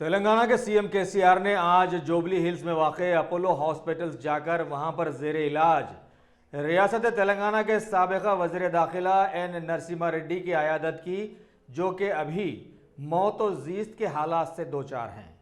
तेलंगाना के CM KCR ने आज जुबली हिल्स में वाक़े अपोलो हॉस्पिटल्स जाकर वहां पर ज़ेरे इलाज रियासत तेलंगाना के साबिक़ा वज़ीर दाखिला एन नरसिम्हा रेड्डी की अयादत की, जो कि अभी मौत व ज़ीस्त के हालात से दो चार हैं।